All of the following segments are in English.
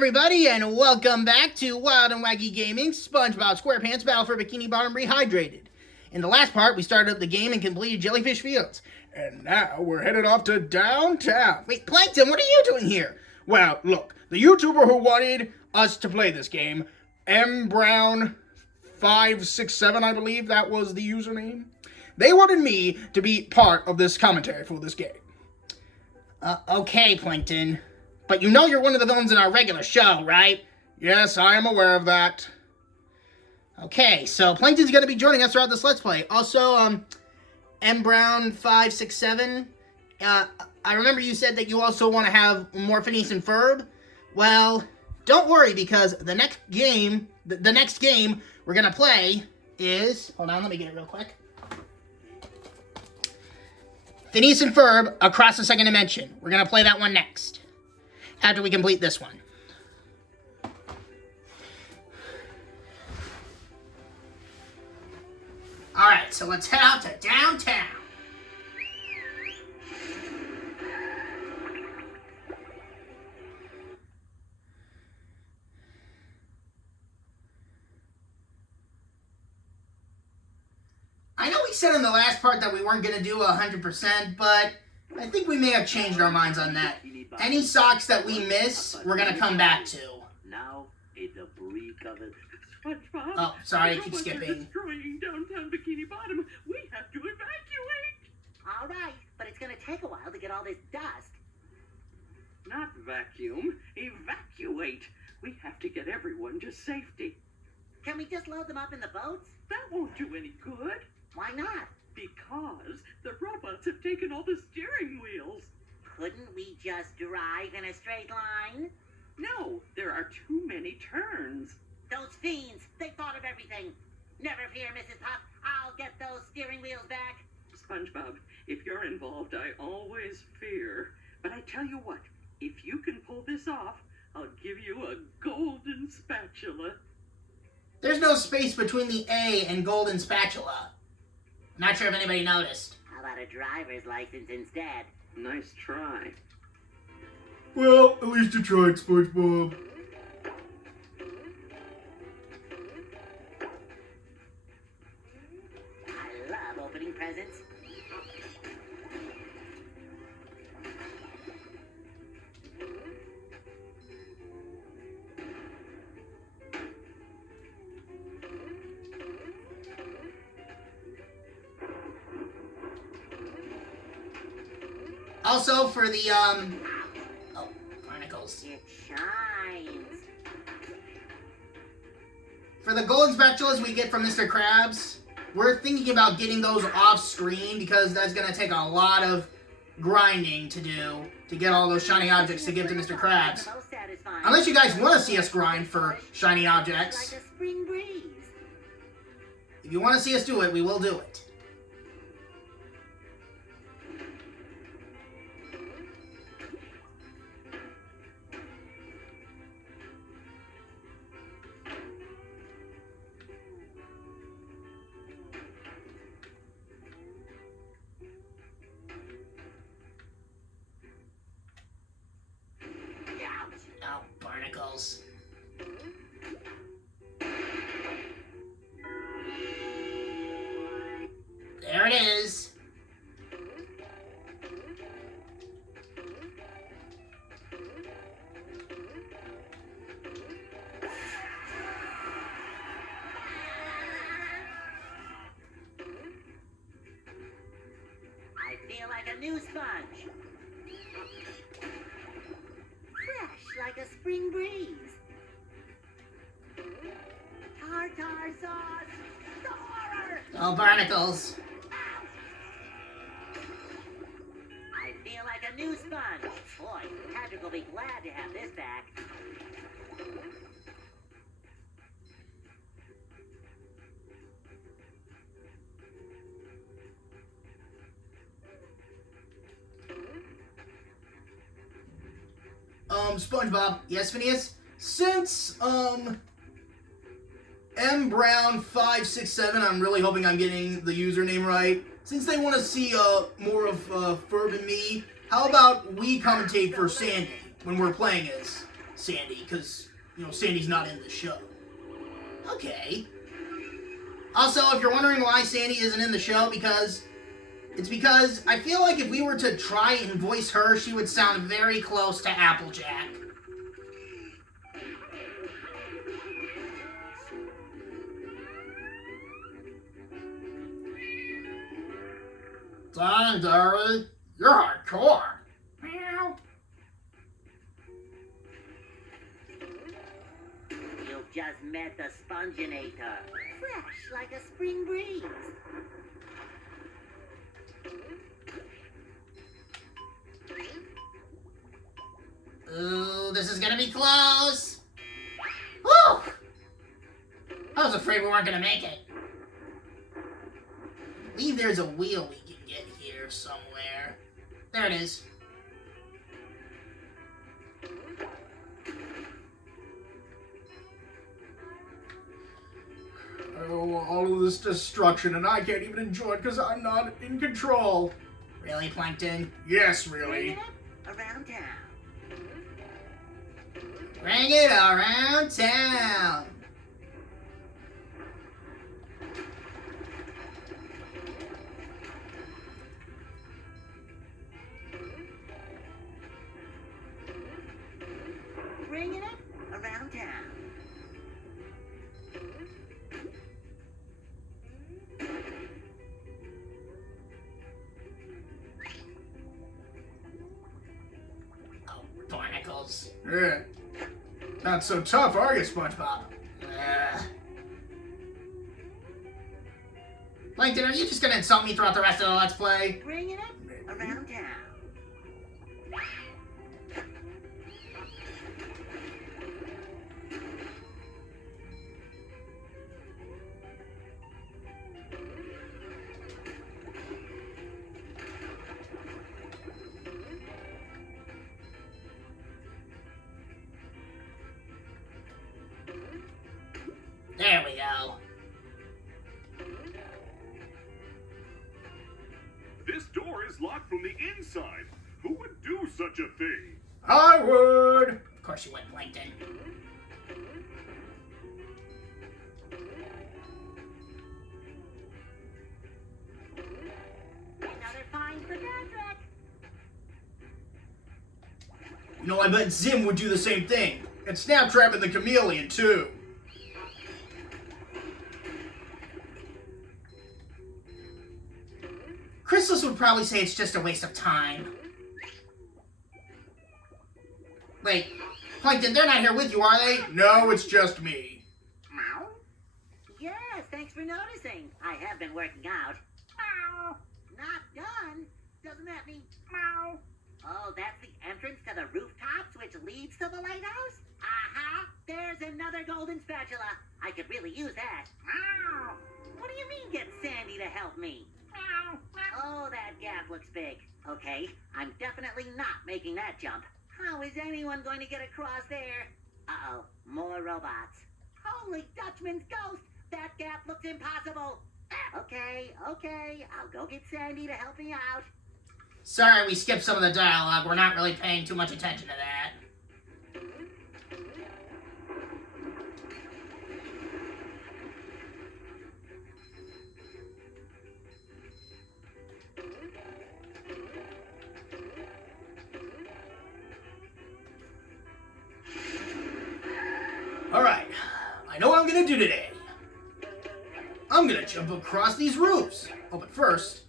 everybody, and welcome back to Wild and Wacky Gaming, SpongeBob SquarePants Battle for Bikini Bottom Rehydrated. In the last part, we started up the game and completed Jellyfish Fields. And now we're headed off to downtown. Wait, Plankton, what are you doing here? Well, look, the YouTuber who wanted us to play this game, mbrown567, I believe that was the username, they wanted me to be part of this commentary for this game. Okay, Plankton. But you know you're one of the villains in our regular show, right? Yes, I am aware of that. Okay, so Plankton's going to be joining us throughout this Let's Play. Also, mbrown567, I remember you said that you also want to have more Phineas and Ferb. Well, don't worry, because the next game, the next game we're going to play is... Hold on, let me get it real quick. Phineas and Ferb Across the Second Dimension. We're going to play that one next, after we complete this one. Alright, so let's head out to downtown. I know we said in the last part that we weren't going to do 100%, but I think we may have changed our minds on that. Any socks that we miss, we're going to come back to. Now, a debris-covered SpongeBob. Oh, sorry, I keep skipping. Destroying downtown Bikini Bottom. We have to evacuate. All right, but it's going to take a while to get all this dust. Not vacuum, evacuate. We have to get everyone to safety. Can we just load them up in the boats? That won't do any good. Why not? Because the robots have taken all the steering wheels. Couldn't we just drive in a straight line? No, there are too many turns. Those fiends, they thought of everything. Never fear, Mrs. Pop. I'll get those steering wheels back. SpongeBob, if you're involved, I always fear. But I tell you what, if you can pull this off, I'll give you a golden spatula. There's no space between the A and golden spatula. Not sure if anybody noticed. How about a driver's license instead? Nice try. Well, at least you tried, SpongeBob. I love opening presents. Also for the, oh, barnacles. It shines. For the golden spatulas we get from Mr. Krabs, we're thinking about getting those off screen because that's going to take a lot of grinding to do to get all those shiny objects to give to Mr. Krabs. The most satisfying. Unless you guys want to see us grind for shiny objects. Like a spring breeze. If you want to see us do it, we will do it. Oh, barnacles. There it is. I feel like a new sponge. Fresh like a spring breeze. Tartar sauce. Star! Oh, barnacles. I feel like a new sponge. Boy, Patrick will be glad to have this back. SpongeBob. Yes, Phineas? Since, mbrown567, I'm really hoping I'm getting the username right. Since they want to see, more of, Ferb and me, how about we commentate for Sandy when we're playing as Sandy, because, you know, Sandy's not in the show. Okay. Also, if you're wondering why Sandy isn't in the show, it's because I feel like if we were to try and voice her, she would sound very close to Applejack. Dang, Derry, you're hardcore. Meow. You've just met the Sponginator. Fresh like a spring breeze. Ooh, this is gonna be close. Woo! I was afraid we weren't gonna make it. I believe there's a wheel we can get here somewhere. There it is. Oh, all of this destruction, and I can't even enjoy it because I'm not in control. Really, Plankton? Yes, Bring really. it up around town. Bring it around town. Bring it up around town. Oh, barnacles. Yeah. Not so tough, are you, SpongeBob? Plankton, are you just gonna insult me throughout the rest of the Let's Play? Bring it up around town. There we go. This door is locked from the inside. Who would do such a thing? I would. Of course you would, Plankton. Another find for Patrick. You know, I bet Zim would do the same thing. And Snaptrap and the Chameleon, too. Chrysalis would probably say it's just a waste of time. Wait, Plankton, they're not here with you, are they? No, it's just me. Meow. Yes, thanks for noticing. I have been working out. Meow. Not done. Doesn't that mean meow? Oh, that's the entrance to the rooftops, which leads to the lighthouse? Aha! There's another golden spatula. I could really use that. Meow. What do you mean, get Sandy to help me? Meow. Oh, that gap looks big. Okay, I'm definitely not making that jump. How is anyone going to get across there? Uh-oh, more robots. Holy Dutchman's ghost! That gap looks impossible. Okay, I'll go get Sandy to help me out. Sorry, we skipped some of the dialogue. We're not really paying too much attention to that. Alright, I know what I'm gonna do today. I'm gonna jump across these roofs. Oh, but first...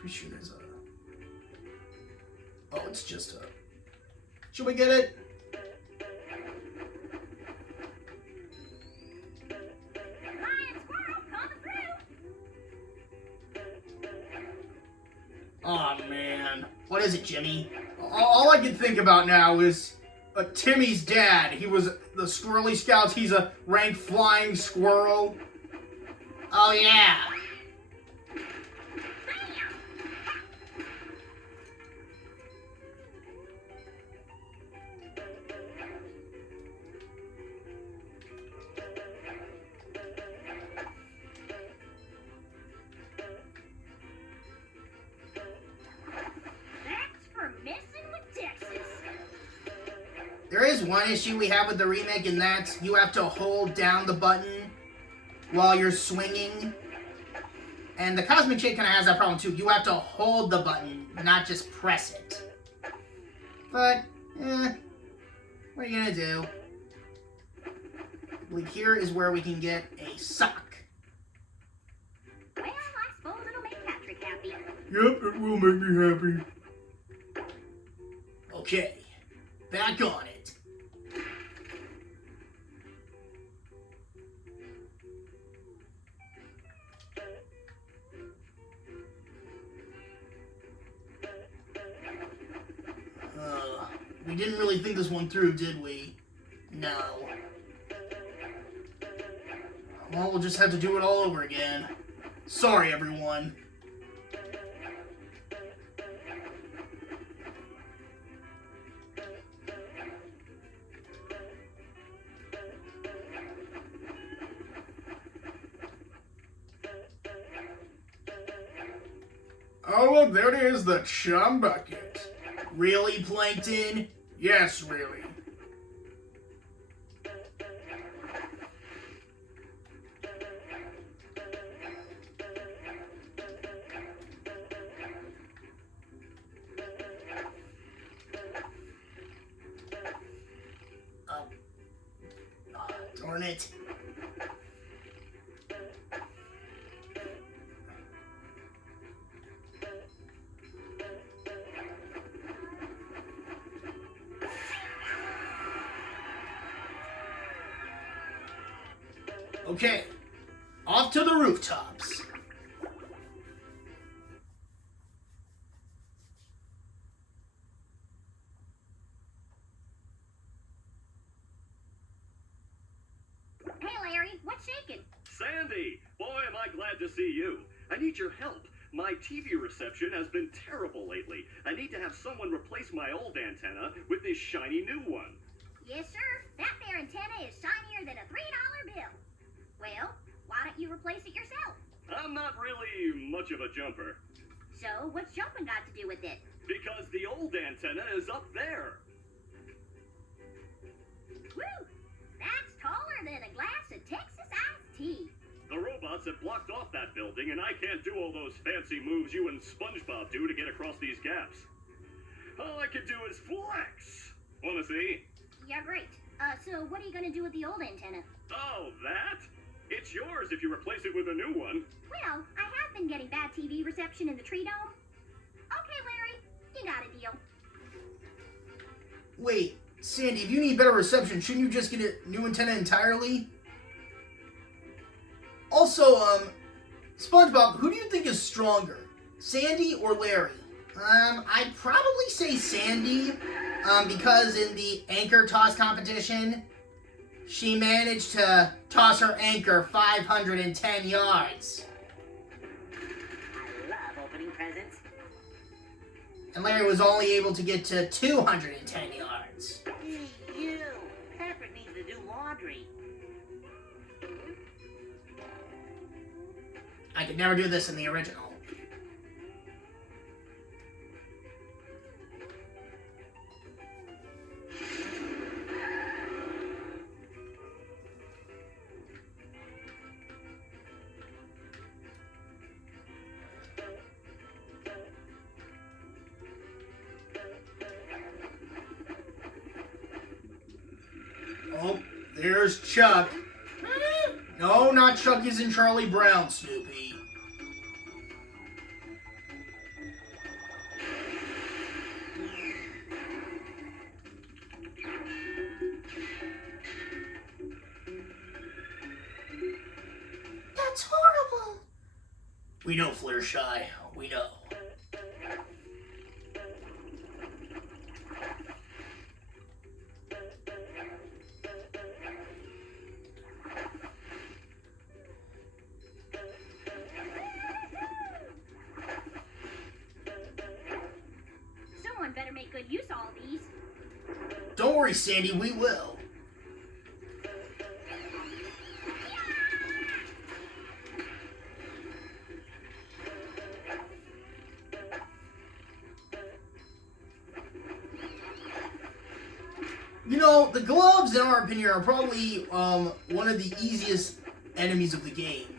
Pretty sure there's a... Oh, it's just a... Should we get it? Oh man. What is it, Jimmy? All I can think about now is Timmy's dad. He was the Squirrely Scouts. He's a rank flying squirrel. Oh yeah. There is one issue we have with the remake, and that's you have to hold down the button while you're swinging. And the Cosmic Shake kind of has that problem too. You have to hold the button, not just press it. But, what are you gonna do? I believe here is where we can get a sock. Well, I suppose it'll make Patrick happy. Yep, it will make me happy. Okay, back on it. We didn't really think this one through, did we? No. Well, we'll just have to do it all over again. Sorry, everyone. Oh, look, there it is, the chum bucket. Really, Plankton? Yes, really. Darn it. Okay, off to the rooftops. Hey, Larry, what's shaking? Sandy! Boy, am I glad to see you. I need your help. My TV reception has been terrible lately. I need to have someone replace my old antenna with this shiny new one. Yes, sir. That there antenna is shinier than a $3 bill. Well, why don't you replace it yourself? I'm not really much of a jumper. So, what's jumping got to do with it? Because the old antenna is up there. Woo! That's taller than a glass of Texas iced tea. The robots have blocked off that building, and I can't do all those fancy moves you and SpongeBob do to get across these gaps. All I can do is flex. Wanna see? Yeah, great. So what are you gonna do with the old antenna? Oh, that? It's yours if you replace it with a new one. Well, I have been getting bad TV reception in the tree dome. Okay, Larry, you got a deal. Wait, Sandy, if you need better reception, shouldn't you just get a new antenna entirely? Also, SpongeBob, who do you think is stronger, Sandy or Larry? I'd probably say Sandy, because in the anchor toss competition, she managed to toss her anchor 510 yards. I love opening presents. And Larry was only able to get to 210 yards. Hey, you! Patrick needs to do laundry. I could never do this in the original. Oh, there's Chuck. No, not Chucky's and Charlie Brown, Snoopy. That's horrible. We know, Fluttershy. We know. Someone better make good use of all these. Don't worry, Sandy, we will. You know, the gloves, in our opinion, are probably one of the easiest enemies of the game.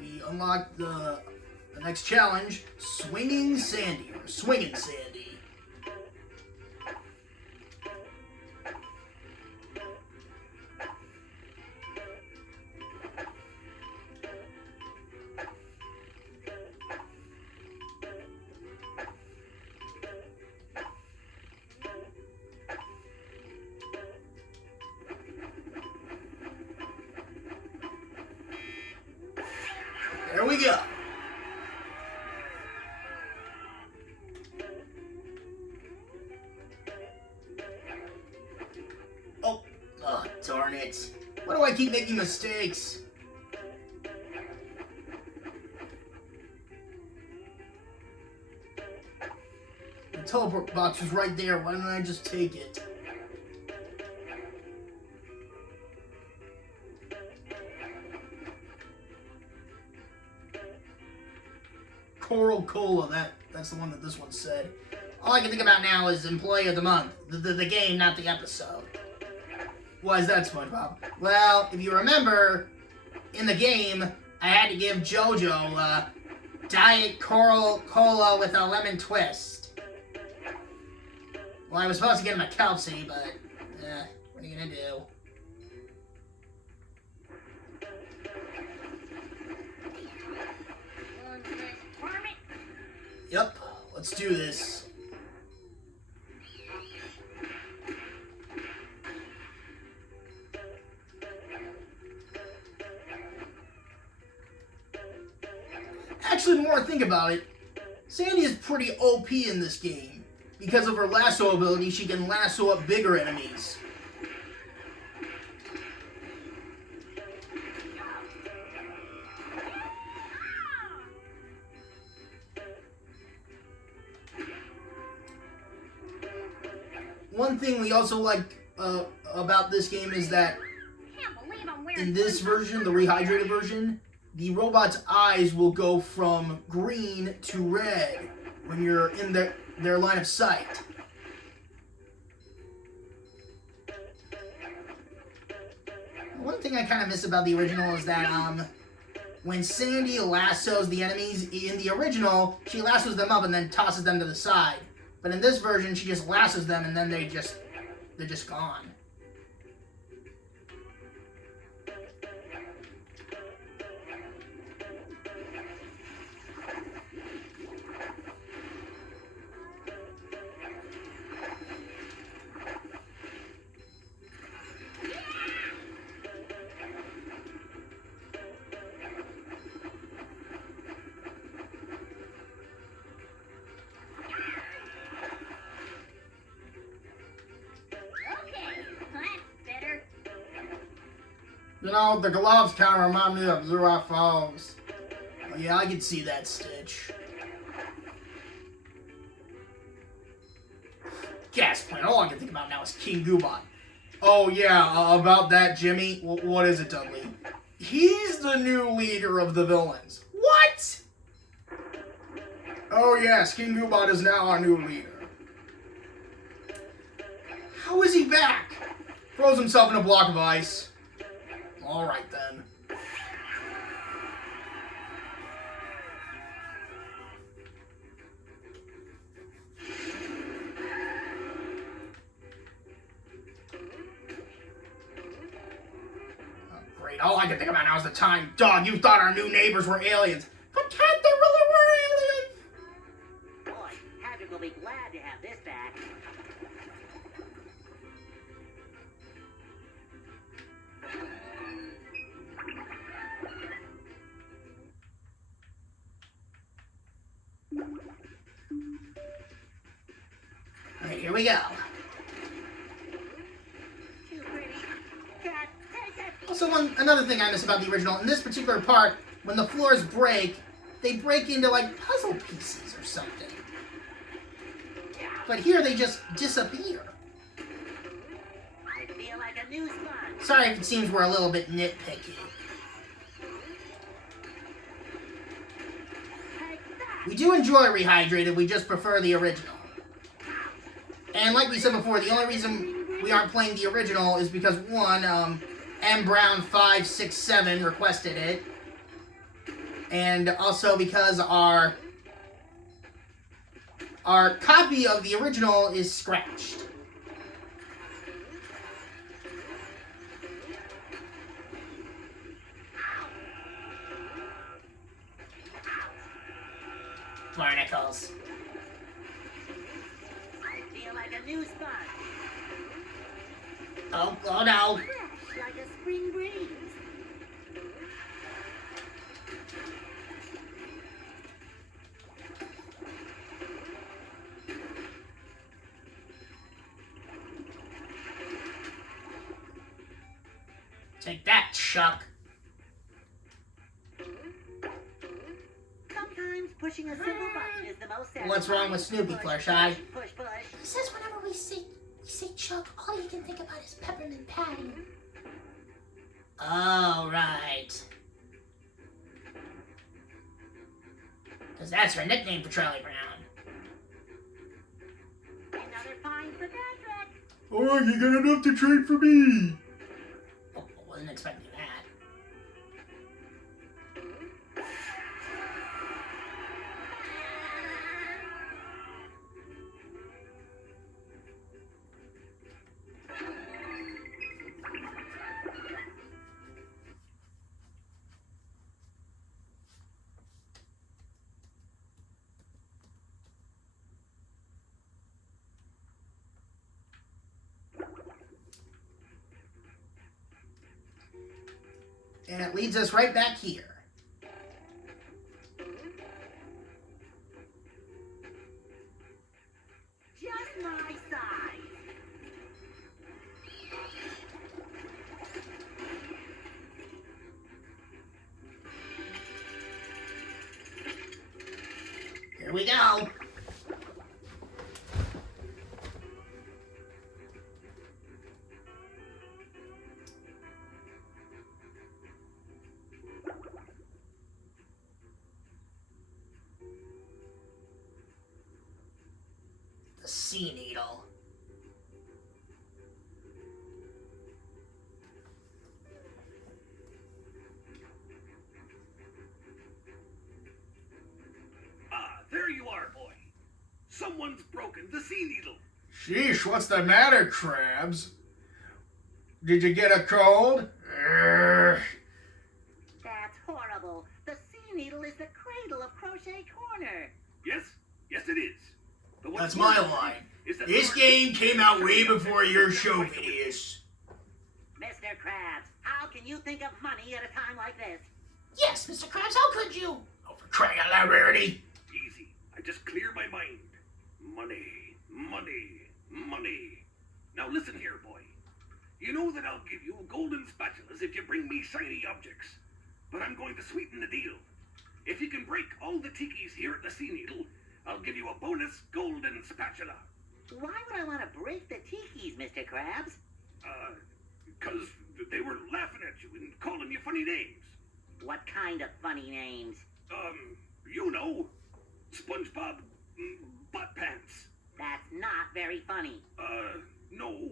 We unlocked the next challenge, Swinging Sandy, or Swinging Sandy. There we go. Oh, darn it. Why do I keep making mistakes? The teleport box was right there. Why didn't I just take it? Coral Cola, that's the one that this one said. All I can think about now is Employee of the Month. The game, not the episode. Why is that, SpongeBob? Well, if you remember, in the game, I had to give JoJo Diet Coral Cola with a lemon twist. Well, I was supposed to get him a Kelsey, but what are you gonna do? Yep, let's do this. Actually, the more I think about it, Sandy is pretty OP in this game. Because of her lasso ability, she can lasso up bigger enemies. One thing we also like about this game is that in this version, the Rehydrated version, the robot's eyes will go from green to red when you're in their line of sight. One thing I kind of miss about the original is that when Sandy lassos the enemies in the original, she lassos them up and then tosses them to the side. But in this version, she just lassos them and then they're just gone. You know, the gloves kind of remind me of UFOs. Oh, yeah, I can see that, Stitch. Gas plant. All I can think about now is King Goobot. Oh, yeah, about that, Jimmy. What is it, Dudley? He's the new leader of the villains. What? Oh, yes, King Goobot is now our new leader. How is he back? Throws himself in a block of ice. Alright then. Oh, great. All I can think about now is the time. Dog, you thought our new neighbors were aliens. But Cat, they really were aliens! Boy, Patrick will be glad to have this back. Alright, here we go. Too pretty. Cat, take it. Also, another thing I miss about the original, in this particular part, when the floors break, they break into, like, puzzle pieces or something. But here, they just disappear. I feel like a new sponge. Sorry if it seems we're a little bit nitpicky. Take that. We do enjoy Rehydrated, we just prefer the original. And like we said before, the only reason we aren't playing the original is because, one, mbrown567 requested it. And also because our copy of the original is scratched. Barnacles. I feel like a new sponge. Oh no. Fresh like a spring breeze. Take that, Chuck. Sometimes pushing a simple button is the most satisfying. What's wrong with Snoopy, Push, Fluttershy? push, push. He says whenever we say Chuck, all you can think about is peppermint patty. Oh, right. Because that's her nickname for Charlie Brown. Another find for Patrick. Oh, you got enough to trade for me. Oh, wasn't expecting that. And it leads us right back here. Just my size. Here we go. The Sea Needle. Ah, there you are, boy. Someone's broken the sea needle. Sheesh, what's the matter, Crabs? Did you get a cold? Urgh. That's horrible. The sea needle is the cradle of Crochet Corner. Yes, yes it is. But what's That's my worse line. is that This Mark- game came out way before your show videos. Mr. Krabs, how can you think of money at a time like this? Yes, Mr. Krabs, how could you? Oh, for crying out loud, Rarity. Easy. I just clear my mind. Money, money, money. Now listen here, boy. You know that I'll give you golden spatulas if you bring me shiny objects. But I'm going to sweeten the deal. If you can break all the tikis here at the Sea Needle, I'll give you a bonus golden spatula. Why would I want to break the tikis, Mr. Krabs? Because they were laughing at you and calling you funny names. What kind of funny names? You know, SpongeBob butt pants. That's not very funny. No.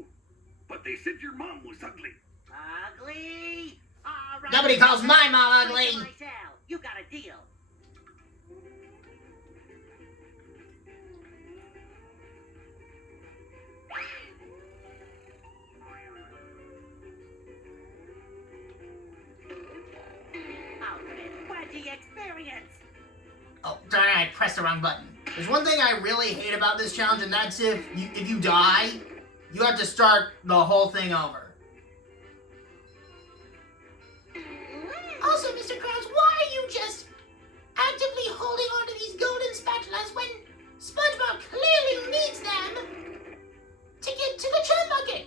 But they said your mom was ugly. Ugly? All right. Nobody calls my mom ugly. Wait till I tell. You got a deal. Ultimate Wedgie experience. Oh, darn it, I pressed the wrong button. There's one thing I really hate about this challenge, and that's if you die, you have to start the whole thing over. Also, Mr. Krabs, why are you just actively holding on to these golden spatulas when SpongeBob clearly needs them to get to the chum bucket?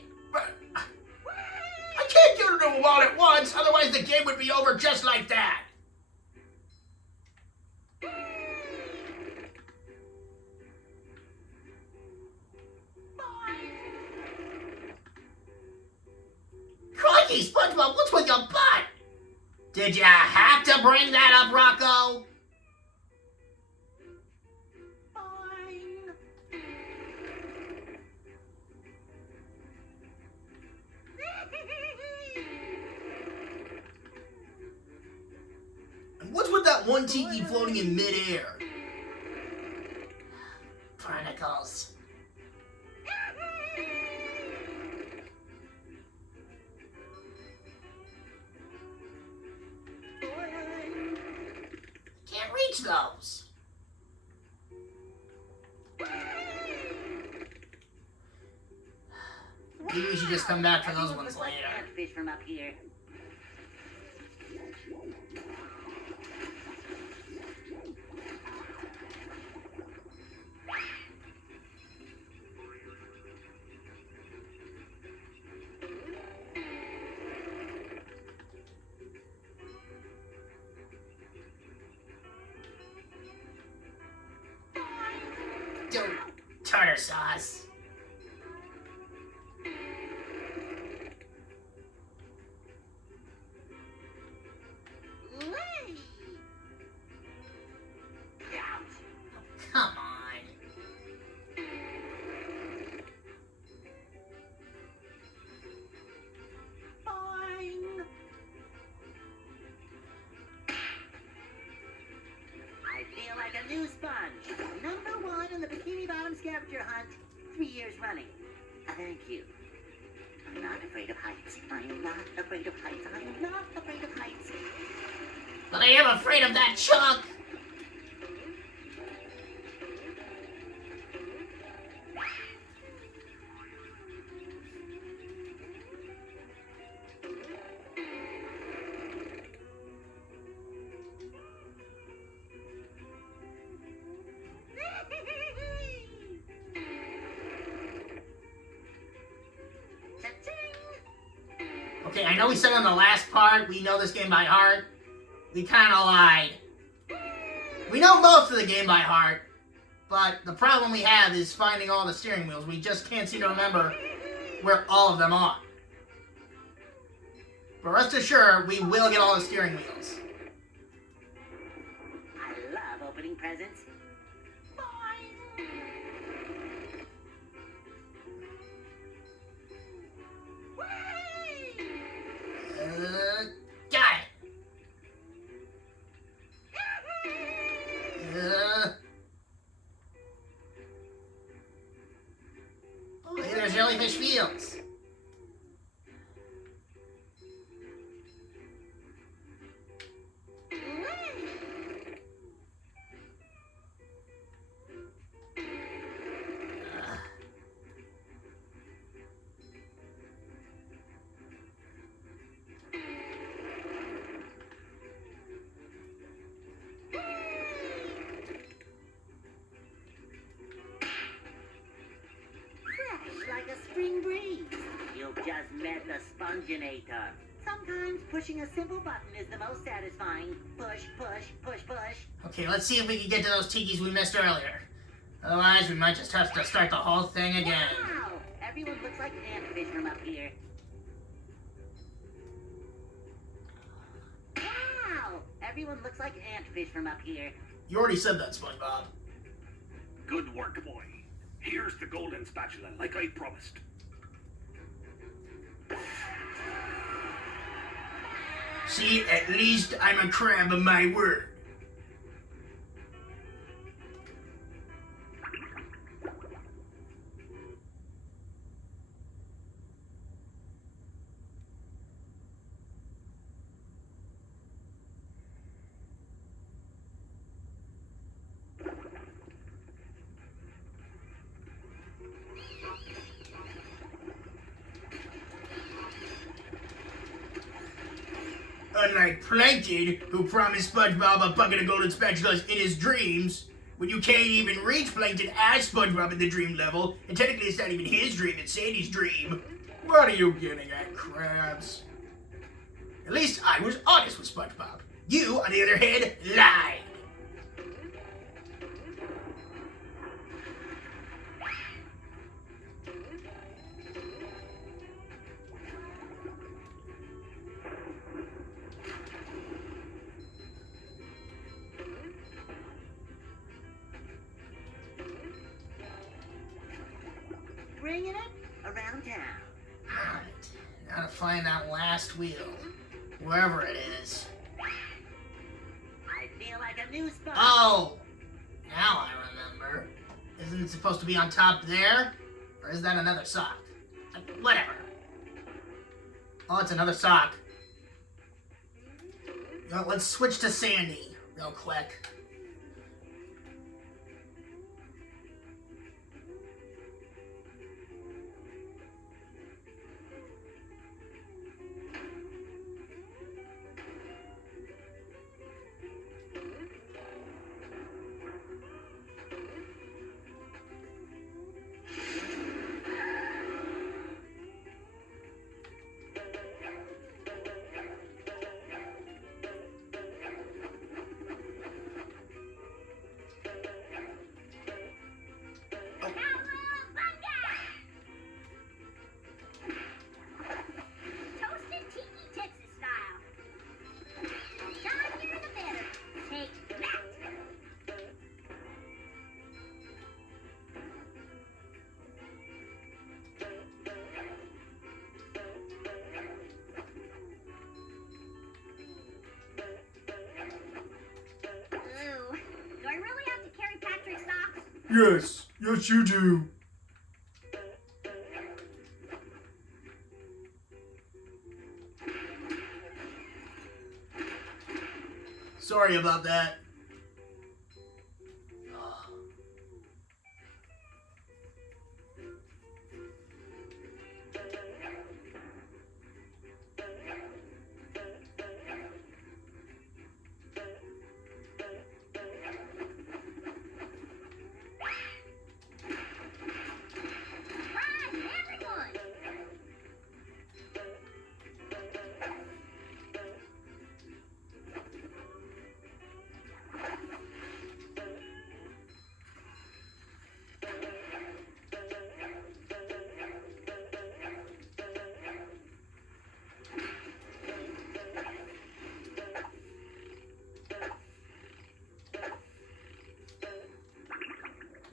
I can't get rid of them all at once, otherwise the game would be over just like that. Crikey, SpongeBob, what's with your butt? Did you have to bring that up, Rocco? got one tiki floating in midair? Barnacles. Can't reach those. Maybe we should just come back for those Everyone ones looks like later. catfish from up here. Dude, tartar sauce. Come on. Boing. I feel like a new sponge. Number 1 in the Bikini Bottom scavenger hunt. 3 years running. Thank you. I'm not afraid of heights. I am not afraid of heights. I am not afraid of heights. But I am afraid of that chunk. Okay, I know we said on the last part we know this game by heart. We kind of lied. We know most of the game by heart, but the problem we have is finding all the steering wheels. We just can't seem to remember where all of them are. But rest assured, we will get all the steering wheels. I love opening presents. Got it. Oh, hey, there's jellyfish fields. Like a spring breeze. You've just met the Sponginator. Sometimes pushing a simple button is the most satisfying. Push, push, push, push. Okay, let's see if we can get to those tikis we missed earlier. Otherwise, we might just have to start the whole thing again. Wow! Everyone looks like antfish from up here. Wow! Everyone looks like antfish from up here. You already said that, SpongeBob. Good work, boy. Here's the golden spatula, like I promised. See, at least I'm a crab of my word. Unlike Plankton, who promised SpongeBob a bucket of golden spatulas in his dreams, when you can't even reach Plankton as SpongeBob in the dream level, and technically it's not even his dream, it's Sandy's dream. What are you getting at, Krabs? At least I was honest with SpongeBob. You, on the other hand, lied. Bringing it around town. Alright, now to find that last wheel, wherever it is. I feel Oh, now I remember. Isn't it supposed to be on top there? Or is that another sock? Whatever. Oh, it's another sock. You know, let's switch to Sandy real quick. Toasted tiki Texas style. Shinier the better. Take that. Ooh, do I really have to carry Patrick's socks? Yes, yes you do. Sorry about that. Surprise, everyone!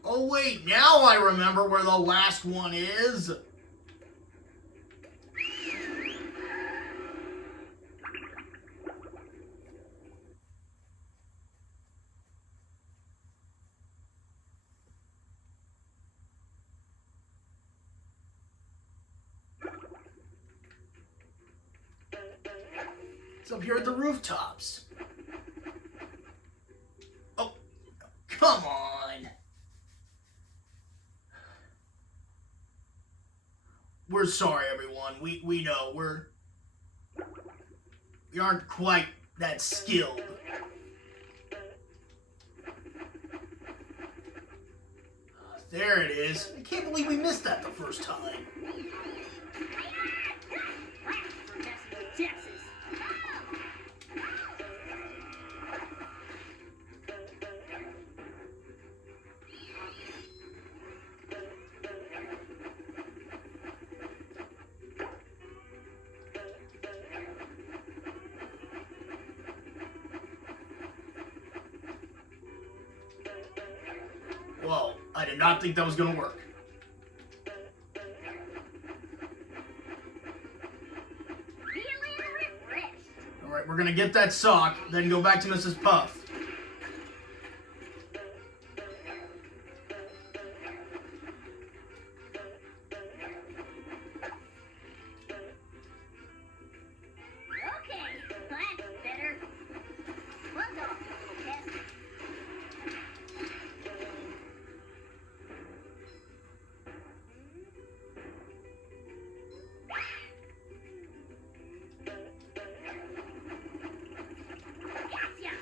Oh wait, now I remember where the last one is. It's up here at the rooftops. Oh, come on. We're sorry, everyone. We know we aren't quite that skilled. There it is. I can't believe we missed that the first time. Texas. Whoa, I did not think that was gonna work. Feeling refreshed. Alright, we're gonna get that sock, then go back to Mrs. Puff. Okay, that's better. One's off, little pest. Gotcha!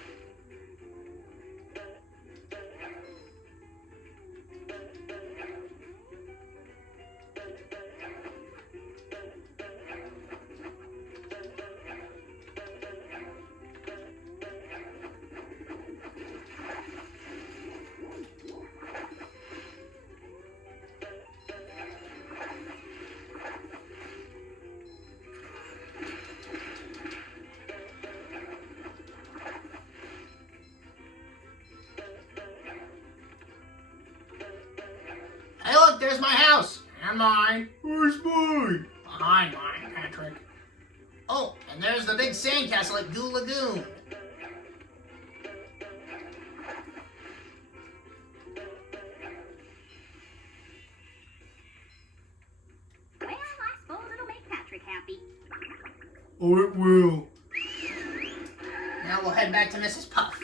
Hey look, there's my house! And mine. Where's mine? Behind mine, Patrick. Oh, and there's the big sandcastle at Goo Lagoon. Oh, it will. Now we'll head back to Mrs. Puff.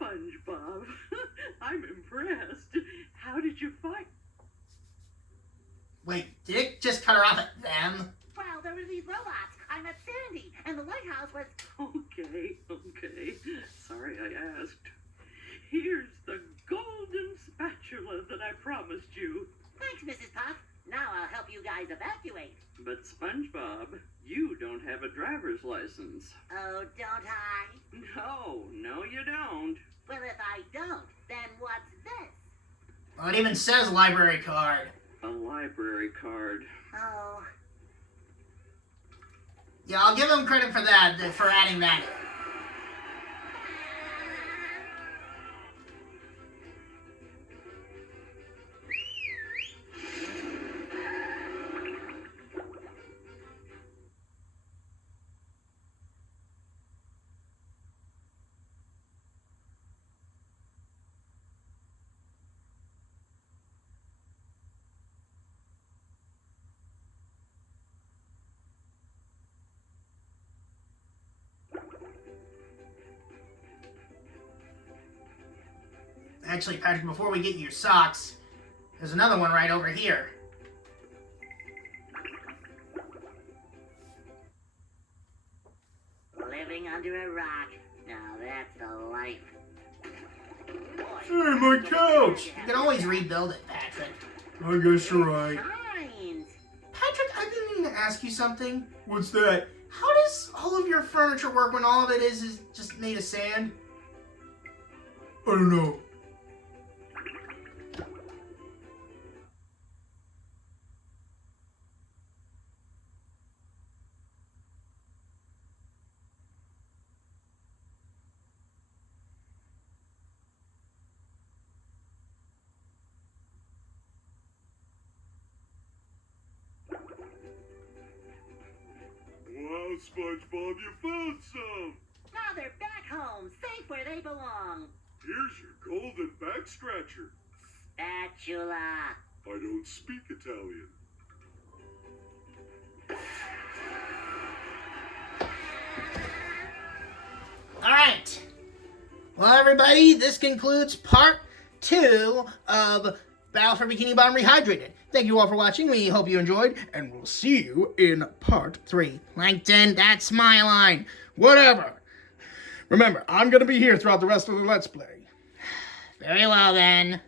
SpongeBob, I'm impressed. How did you find... Wait, did it just cut her off at them? Well, there were these robots. I met Sandy, and the lighthouse was... Okay. Sorry I asked. Here's the golden spatula that I promised you. Thanks, Mrs. Puff. Now I'll help you guys evacuate. But SpongeBob, you don't have a driver's license. Oh, don't I? No, you don't. Well, if I don't, then what's this? Well, it even says library card. A library card. Oh, Yeah, I'll give him credit for that, for adding that. Actually, Patrick, before we get your socks, there's another one right over here. living under a rock. Now that's a life. Hey, my couch! You can always rebuild it, Patrick. I guess you're right. Shines. Patrick, I've been meaning to ask you something. What's that? How does all of your furniture work when all of it is just made of sand? I don't know. Wow, SpongeBob, you found some! Now they're back home, safe where they belong. Here's your golden back scratcher. Spatula. I don't speak Italian. Alright. Well, everybody, this concludes part 2 of Battle for Bikini Bottom Rehydrated. Thank you all for watching. We hope you enjoyed, and we'll see you in part 3. Langton, that's my line. Whatever. Remember, I'm going to be here throughout the rest of the Let's Play. Very well, then.